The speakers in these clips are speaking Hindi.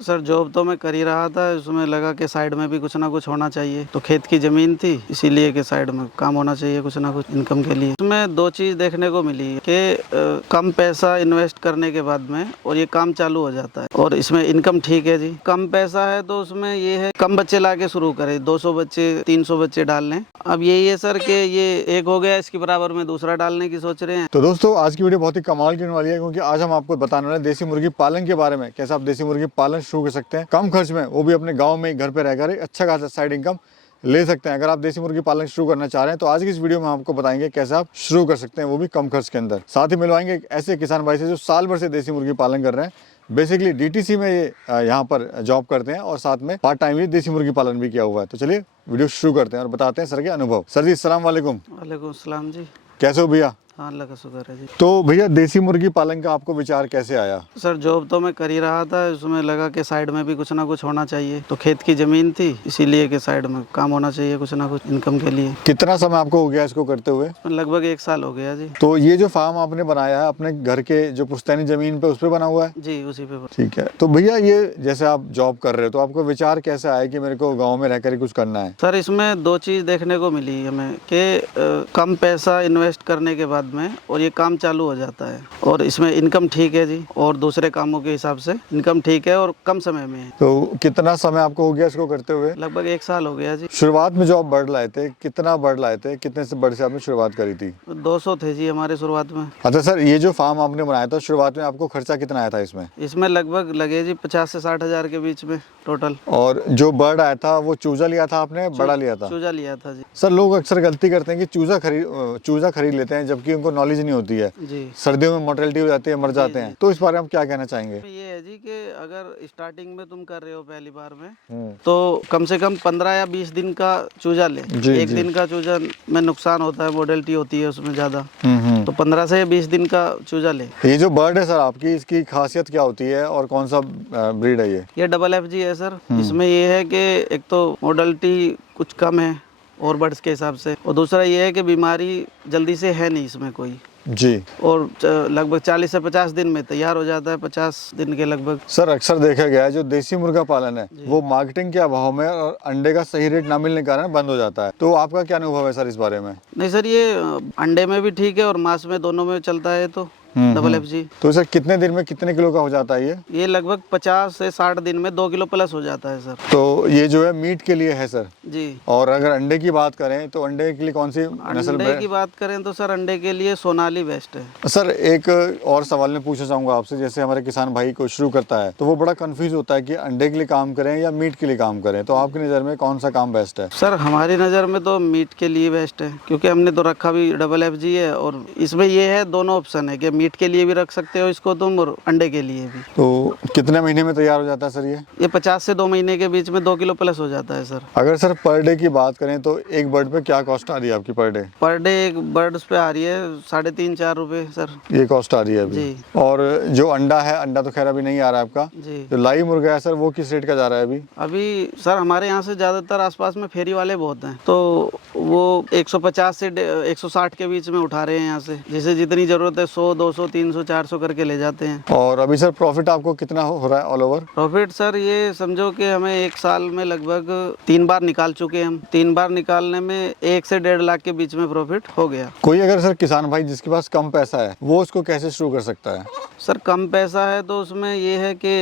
सर जॉब तो मैं कर ही रहा था, उसमें लगा कि साइड में भी कुछ ना कुछ होना चाहिए। तो खेत की ज़मीन थी, इसीलिए कि साइड में काम होना चाहिए कुछ ना कुछ इनकम के लिए। उसमें दो चीज़ देखने को मिली कि कम पैसा इन्वेस्ट करने के बाद में और ये काम चालू हो जाता है और इसमें इनकम ठीक है जी। कम पैसा है तो उसमें ये है कम बच्चे ला के शुरू करें, 200 बच्चे 300 बच्चे डाल लें। अब यही है सर कि ये एक हो गया, इसके बराबर में दूसरा डालने की सोच रहे हैं। तो दोस्तों आज की वीडियो बहुत ही कमाल की होने वाली है, क्योंकि आज हम आपको बताने वाले हैं देसी मुर्गी पालन के बारे में। कैसे आप देसी मुर्गी पालन शुरू कर सकते हैं कम खर्च में, वो भी अपने गांव में घर पे रहकर एक अच्छा खासा साइड इनकम ले सकते हैं। अगर आप देसी मुर्गी पालन शुरू करना चाह रहे हैं तो आज की इस वीडियो में हम आपको बताएंगे कैसे आप शुरू कर सकते हैं, वो भी कम खर्च के अंदर। साथ ही मिलवाएंगे एक ऐसे किसान भाई से जो साल भर से देसी मुर्गी पालन कर रहे हैं। बेसिकली डीटीसी में ये यहाँ पर जॉब करते हैं और साथ में पार्ट टाइम ये देसी मुर्गी पालन भी किया हुआ है। तो चलिए वीडियो शुरू करते हैं और बताते हैं सर के अनुभव। सर जी अस्सलाम वालेकुम। वालेकुम सलाम जी। कैसे हो भैया? हाँ, अल्लाह का शुक्र है जी। तो भैया देसी मुर्गी पालन का आपको विचार कैसे आया? सर जॉब तो मैं कर ही रहा था, उसमें लगा कि साइड में भी कुछ ना कुछ होना चाहिए। तो खेत की ज़मीन थी, इसीलिए कि साइड में काम होना चाहिए कुछ ना कुछ इनकम के लिए। कितना समय आपको हो गया इसको करते हुए? लगभग 1 साल हो गया जी। तो ये जो फार्म आपने बनाया है अपने घर के जो पुश्तैनी जमीन पे, उस पे बना हुआ है? जी उसी पे। ठीक है। तो भैया ये जैसे आप जॉब कर रहे हो तो आपको विचार कैसे आया कि मेरे को गाँव में रहकर ही कुछ करना है? सर इसमें दो चीज़ देखने को मिली हमें कि कम पैसा इन्वेस्ट करने के बाद में और ये काम चालू हो जाता है और इसमें इनकम ठीक है जी, और दूसरे कामों के हिसाब से इनकम ठीक है और कम समय में है। तो कितना समय आपको हो गया इसको करते हुए? लगभग 1 साल हो गया जी। शुरुआत में जो आप बर्ड लाए थे, कितना बर्ड लाए थे, कितने से बर्ड से आपने शुरुआत करी थी? 200 थे जी हमारे शुरुआत में। अच्छा सर, ये जो फार्म आपने बनाया था शुरुआत में आपको खर्चा कितना आया था इसमें? इसमें लगभग लगे जी 50 से 60 हज़ार के बीच में टोटल। और जो बर्ड आया था वो चूजा लिया था आपने, बड़ा लिया था? चूजा लिया था जी। सर लोग अक्सर गलती करते हैं कि चूजा खरीद लेते हैं जबकि उनको नॉलेज नहीं होती है। जी सर्दियों में मोर्टेलिटी हो जाती है, मर जाते हैं। तो इस बारे में आप क्या कहना चाहेंगे? ये है जी कि अगर स्टार्टिंग में तुम कर रहे हो पहली बार में, हम्म। तो कम से कम 15 या 20 दिन का चूजा ले। जी, एक जी। दिन का चूजा में नुकसान होता है, मोर्टेलिटी होती है उसमें ज़्यादा। हम्म। तो 15 से 20 दिन का चूजा ले। ये जो बर्ड है सर आपकी, इसकी खासियत क्या होती है और कौन सा ब्रीड है ये? ये डबल FG है सर। इसमें ये है कि एक तो मोर्टेलिटी कुछ कम है और बर्ड्स के हिसाब से, और दूसरा ये है कि बीमारी जल्दी से है नहीं इसमें कोई, जी। और लगभग 40 से 50 दिन में तैयार हो जाता है, 50 दिन के लगभग। सर अक्सर देखा गया है जो देसी मुर्गा पालन है वो मार्केटिंग के अभाव में और अंडे का सही रेट ना मिलने के कारण बंद हो जाता है। तो आपका क्या अनुभव है सर इस बारे में? नहीं सर, ये अंडे में भी ठीक है और मांस में, दोनों में चलता है। तो डबल FG तो सर कितने दिन में कितने किलो का हो जाता है ये? ये लगभग 50 से 60 दिन में 2 किलो प्लस हो जाता है सर। तो ये जो है मीट के लिए है सर। जी। और अगर अंडे की बात करें तो अंडे के लिए कौन सी नस्ल? अंडे की बात करें तो सर अंडे के लिए सोनाली बेस्ट है। सर एक और सवाल मैं पूछना चाहूँगा आपसे, जैसे हमारे किसान भाई को शुरू करता है तो वो बड़ा कंफ्यूज होता है कि अंडे के लिए काम करें या मीट के लिए काम करें, तो आपकी नज़र में कौन सा काम बेस्ट है? सर हमारी नज़र में तो मीट के लिए बेस्ट है, क्योंकि हमने तो रखा भी डबल FG है और इसमें ये है दोनों ऑप्शन है कि मीट के लिए भी रख सकते हो इसको तुम और अंडे के लिए भी। तो कितने महीने में तैयार हो जाता है सर ये? 50 से 2 महीने के बीच में 2 किलो प्लस हो जाता है सर। अगर सर पर डे की बात करें तो एक बर्ड पे क्या कॉस्ट आ रही है आपकी पर डे? पर डे एक बर्ड्स पे आ रही है 3.5-4 रुपए सर। ये कॉस्ट आ रही है अभी? जी। और जो अंडा है, अंडा तो खैर अभी नहीं आ रहा है आपका। जी। जो लाई मुर्गा है सर वो किस रेट का जा रहा है अभी? अभी सर हमारे यहाँ से ज़्यादातर आसपास में फेरी वाले बहुत हैं, तो वो 150 से 160 के बीच में उठा रहे हैं यहाँ से, जिसे जितनी ज़रूरत है 100, 200, 300, 400 करके ले जाते हैं। और अभी सर प्रॉफिट आपको कितना हो रहा है ऑल ओवर? प्रॉफिट सर ये समझो कि हमें 1 साल में लगभग 3 बार निकाल चुके हैं हम। 3 बार निकालने में 1 से 1.5 लाख के बीच में प्रॉफिट हो गया। कोई अगर सर किसान भाई जिसके पास कम पैसा है वो उसको कैसे शुरू कर सकता है? सर कम पैसा है तो उसमें ये है कि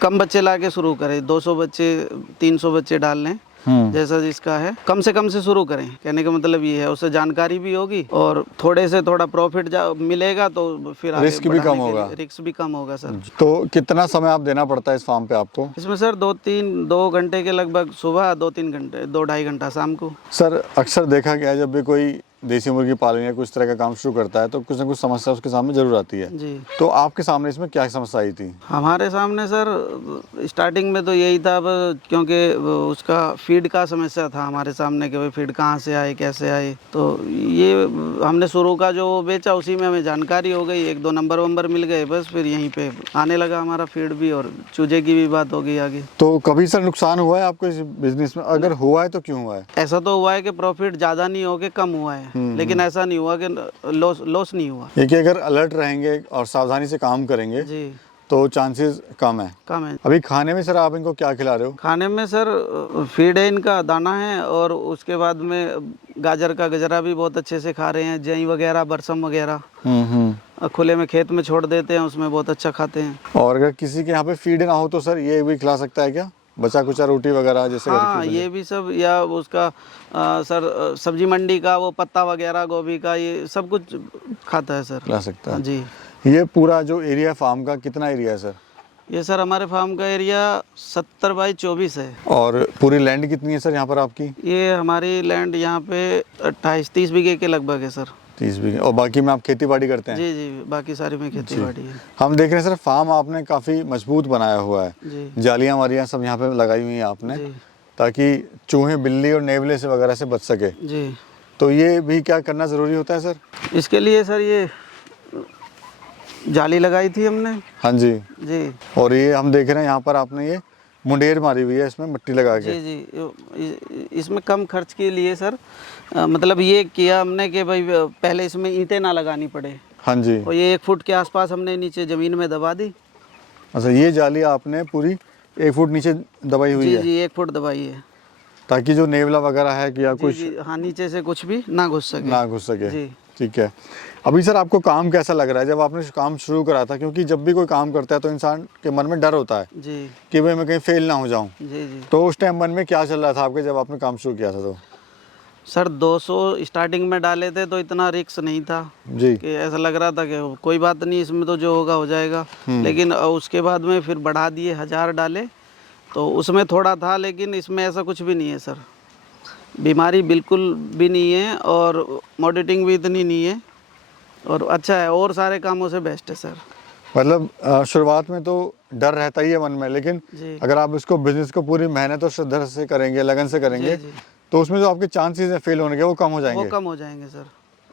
कम बच्चे ला के शुरू करें, 200 बच्चे 300 बच्चे डाल लें, जैसा जिसका है कम से कम से शुरू करें। कहने का मतलब ये है, उससे जानकारी भी होगी और थोड़े से थोड़ा प्रॉफिट मिलेगा तो फिर रिस्क भी कम होगा। रिस्क भी कम होगा सर। तो कितना समय आप देना पड़ता है इस फार्म पे आपको? इसमें सर 2 घंटे के लगभग सुबह, 2-3 घंटे, 2-2.5 घंटा शाम को। सर अक्सर देखा गया है जब भी कोई देसी मुर्गी पालन या कुछ तरह का काम शुरू करता है तो कुछ ना कुछ समस्या उसके सामने जरूर आती है। जी। तो आपके सामने इसमें क्या समस्या आई थी? हमारे सामने सर स्टार्टिंग में तो यही था, क्योंकि उसका फीड का समस्या था हमारे सामने कि भाई फीड कहाँ से आए, कैसे आए। तो ये हमने शुरू का जो बेचा उसी में हमें जानकारी हो गई, 1-2 नंबर मिल गए, बस फिर यहीं पे आने लगा हमारा फीड भी और चूजे की भी बात हो गई आगे। तो कभी सर नुकसान हुआ है आपको इस बिजनेस में? अगर हुआ है तो क्यों हुआ है? ऐसा तो हुआ है कि प्रॉफिट ज़्यादा नहीं हो के कम हुआ है, लेकिन ऐसा नहीं हुआ कि लॉस नहीं हुआ। ये कि अगर अलर्ट रहेंगे और सावधानी से काम करेंगे जी तो चांसेस कम है। कम है। अभी खाने में सर आप इनको क्या खिला रहे हो? खाने में सर फीड है, इनका दाना है, और उसके बाद में गाजर का गजरा भी बहुत अच्छे से खा रहे हैं, जई वगैरह, बरसम वगैरह खुले में खेत में छोड़ देते हैं, उसमें बहुत अच्छा खाते हैं। और अगर किसी के यहाँ पे फीड ना हो तो सर ये भी खिला सकता है क्या, बचा कुचा रोटी वगैरह जैसे? हाँ, ये भी सब, या उसका सर सब्जी मंडी का वो पत्ता वगैरह, गोभी का, ये सब कुछ खाता है सर। खिला सकता है जी। ये पूरा जो एरिया फार्म का कितना एरिया है सर? ये सर हमारे फार्म का एरिया 70 बाई 24 है। और पूरी लैंड कितनी है सर यहाँ पर आपकी? ये हमारी लैंड यहाँ पे 28-30 बीघे के लगभग है सर। 30 बीघे। और बाकी में आप खेती बाड़ी करते हैं? जी जी, बाकी सारी में खेती बाड़ी है। हम देख रहे हैं सर फार्म आपने काफ़ी मजबूत बनाया हुआ है, जी जालियाँ वालियाँ सब यहाँ पे लगाई हुई हैं आपने, जी ताकि चूहे, बिल्ली और नेवले से वगैरह से बच सके। जी। तो ये भी क्या करना ज़रूरी होता है सर? इसके लिए सर ये जाली लगाई थी हमने। हाँ जी। जी और ये हम देख रहे हैं यहाँ पर आपने ये मुंडेर मारी हुई है इसमें मट्टी लगा के। जी जी। इसमें कम खर्च के लिए सर मतलब ये किया हमने कि भाई पहले इसमें ईंटें ना लगानी पड़े। हाँ जी। और ये 1 फुट के आसपास हमने नीचे ज़मीन में दबा दी। अच्छा, ये जाली आपने पूरी 1 फुट नीचे दबाई हुई जी है? जी, 1 फुट दबाई है, ताकि जो नेवला वगैरह है कि या जी कुछ जी, हाँ, नीचे से कुछ भी ना घुस सके। ना घुस सके। जी। ठीक है। अभी सर आपको काम कैसा लग रहा है जब आपने काम शुरू करा था? क्योंकि जब भी कोई काम करता है तो इंसान के मन में डर होता है जी कि भाई मैं कहीं फेल ना हो जाऊं। जी जी। तो उस टाइम मन में क्या चल रहा था आपके जब आपने काम शुरू किया था? तो सर 200 स्टार्टिंग में डाले थे तो इतना रिस्क नहीं था जी। कि ऐसा लग रहा था कि कोई बात नहीं, इसमें तो जो होगा हो जाएगा। लेकिन उसके बाद में फिर बढ़ा दिए, 1000 डाले, तो उसमें थोड़ा था, लेकिन इसमें ऐसा कुछ भी नहीं है सर। बीमारी बिल्कुल भी नहीं है और मॉडिटिंग भी इतनी नहीं है, और अच्छा है, और सारे कामों से बेस्ट है सर। मतलब शुरुआत में तो डर रहता ही है मन में, लेकिन जी अगर आप इसको बिजनेस को पूरी मेहनत और श्रद्धा से करेंगे, लगन से करेंगे, जी। तो उसमें जो आपके चांसेस है फेल होने के वो कम हो वो जाएंगे। कम हो जाएंगे सर।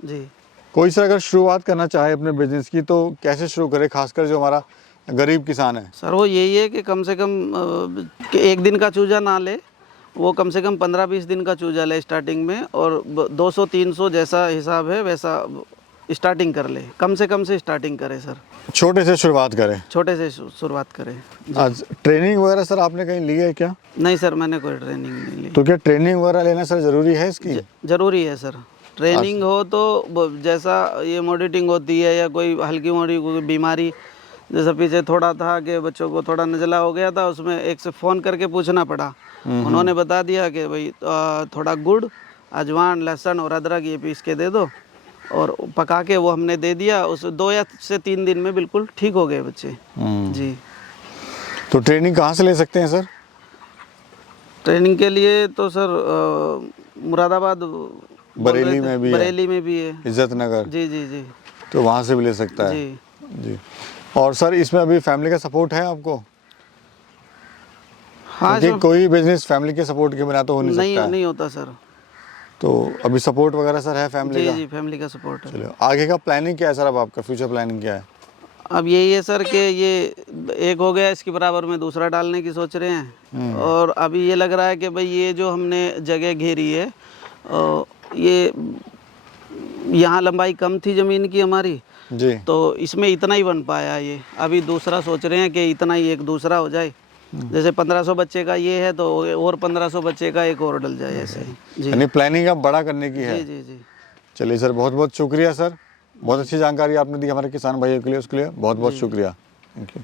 जी। कोई सर अगर शुरुआत करना चाहे अपने बिजनेस की तो कैसे शुरू करे, खासकर जो हमारा गरीब किसान है? सर वो यही है कि कम से कम कि 1 दिन का चूजा ना ले, वो कम से कम 15-20 दिन का चूजा ले स्टार्टिंग में, और 200-300 जैसा हिसाब है वैसा स्टार्टिंग कर ले। कम से स्टार्टिंग करे सर, छोटे से शुरुआत करें, छोटे से शुरुआत करें। आज ट्रेनिंग वगैरह सर आपने कहीं ली है क्या? नहीं सर, मैंने कोई ट्रेनिंग नहीं ली। तो क्या ट्रेनिंग वगैरह लेना सर ज़रूरी है इसकी? ज़रूरी है सर, ट्रेनिंग हो तो जैसा ये मॉडिटिंग होती है या कोई हल्की मोटी कोई बीमारी, जैसे पीछे थोड़ा था कि बच्चों को थोड़ा नज़ला हो गया था, उसमें एक से फ़ोन करके पूछना पड़ा, उन्होंने बता दिया कि भाई थोड़ा गुड़, अजवान, लहसुन और अदरक ये पीस के दे दो, और पका के वो हमने दे दिया। उस 2 या से 3 दिन में बिल्कुल ठीक हो गए बच्चे। जी। तो ट्रेनिंग कहाँ से ले सकते हैं सर? ट्रेनिंग के लिए तो सर मुरादाबाद, बरेली में भी है, बरेली में भी है, इज्जत नगर। जी जी जी तो वहाँ से भी ले सकता है जी। जी। और सर इसमें अभी फैमिली का सपोर्ट है आपको? हाँ, क्योंकि कोई बिजनेस फैमिली के सपोर्ट के बिना तो हो नहीं सकता है। नहीं होता सर। तो अभी सपोर्ट वगैरह सर है फैमिली जी का? जी, फैमिली का सपोर्ट है। चलो, आगे का प्लानिंग क्या है सर? अब आपका फ्यूचर प्लानिंग क्या है? अब यही है सर कि ये एक हो गया, इसके बराबर में दूसरा डालने की सोच रहे हैं। और अभी ये लग रहा है कि भाई ये जो हमने जगह घेरी है, ये यहाँ लंबाई कम थी ज़मीन की हमारी, जी। तो इसमें इतना ही बन पाया ये। अभी दूसरा सोच रहे हैं कि इतना ही एक दूसरा हो जाए, जैसे 1500 बच्चे का ये है तो और 1500 बच्चे का एक और डल जाए, ऐसे ही। जी यानी प्लानिंग अब बड़ा करने की है। जी जी जी। चलिए सर, बहुत बहुत शुक्रिया सर, बहुत अच्छी जानकारी आपने दी हमारे किसान भाइयों के लिए, उसके लिए बहुत बहुत शुक्रिया। Thank you.